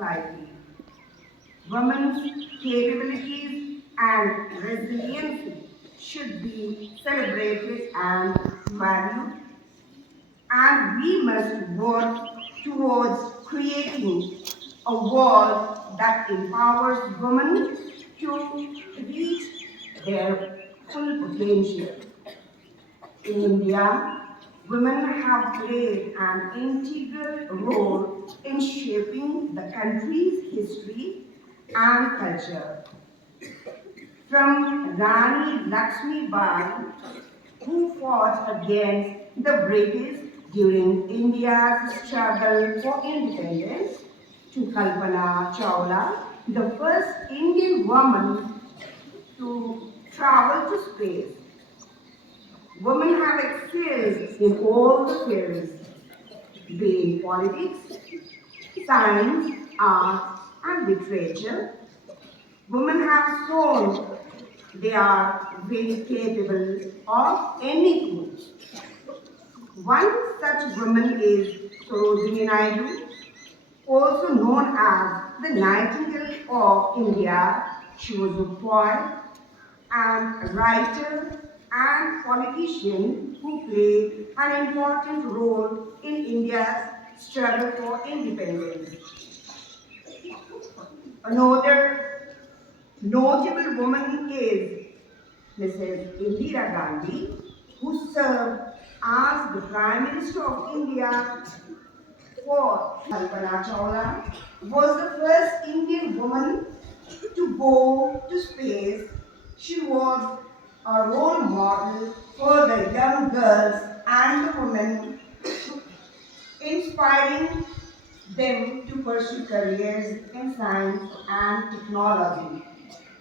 society. Women's capabilities and resilience should be celebrated and valued, and we must work towards creating a world that empowers women to reach their full potential. In India, women have played an integral role in shaping the country's history and culture. From Rani Lakshmi Bai, who fought against the British during India's struggle for independence, to Kalpana Chawla, the first Indian woman to travel to space. Women have excelled in all the fields, be it politics, science, arts, and literature. Women have shown they are very capable of anything. One such woman is Sarojini Naidu, also known as the Nightingale of India. She was a poet and writer and politician who played an important role in India's struggle for independence. Another notable woman is Mrs. Indira Gandhi, who served as the Prime Minister of India for Kalpana Chawla, was the first Indian woman to go to space. She was a role model for the young girls and the women, inspiring them to pursue careers in science and technology.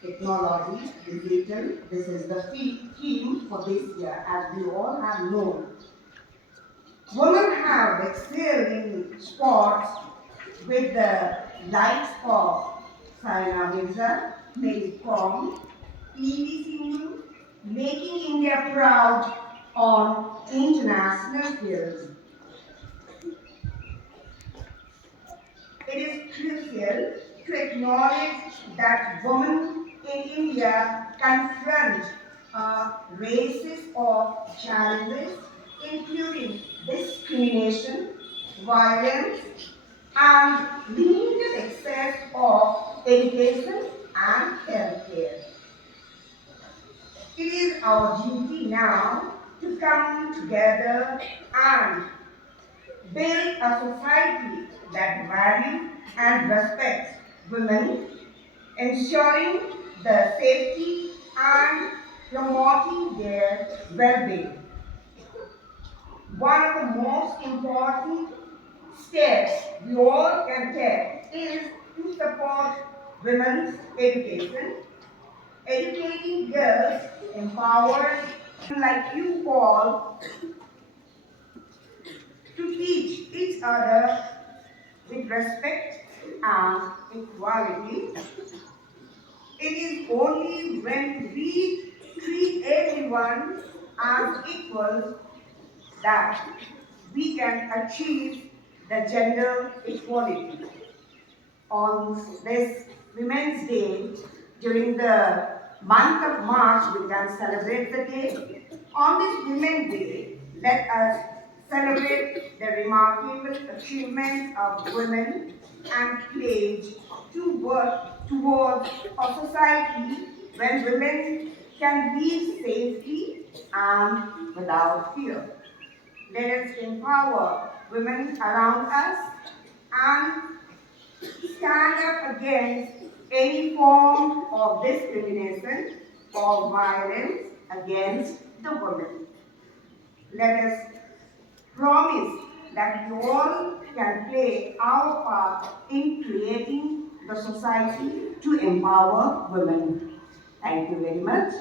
Technology is digital. This is the theme for this year, as we all have known. Women have excelled in sports with the likes of Saina Mirza, Pedong, Bidya Singh, making India proud on international fields. It is crucial to acknowledge that women in India confront races of challenges, including discrimination, violence, and limited access of education and healthcare. It is our duty now to come together and build a society that values and respects women, ensuring the safety and promoting their well-being. One of the most important steps we all can take is to support women's education, educating girls, empowered like you all, to teach each other with respect and equality. It is only when we treat everyone as equals that we can achieve the gender equality. On this Women's Day, during the month of March, we can celebrate the day. On this Women's Day, let us celebrate the remarkable achievements of women and pledge to work towards a society where women can live safely and without fear. Let us empower women around us and stand up against any form of discrimination or violence against the women. Let us promise that we all can play our part in creating the society to empower women. Thank you very much.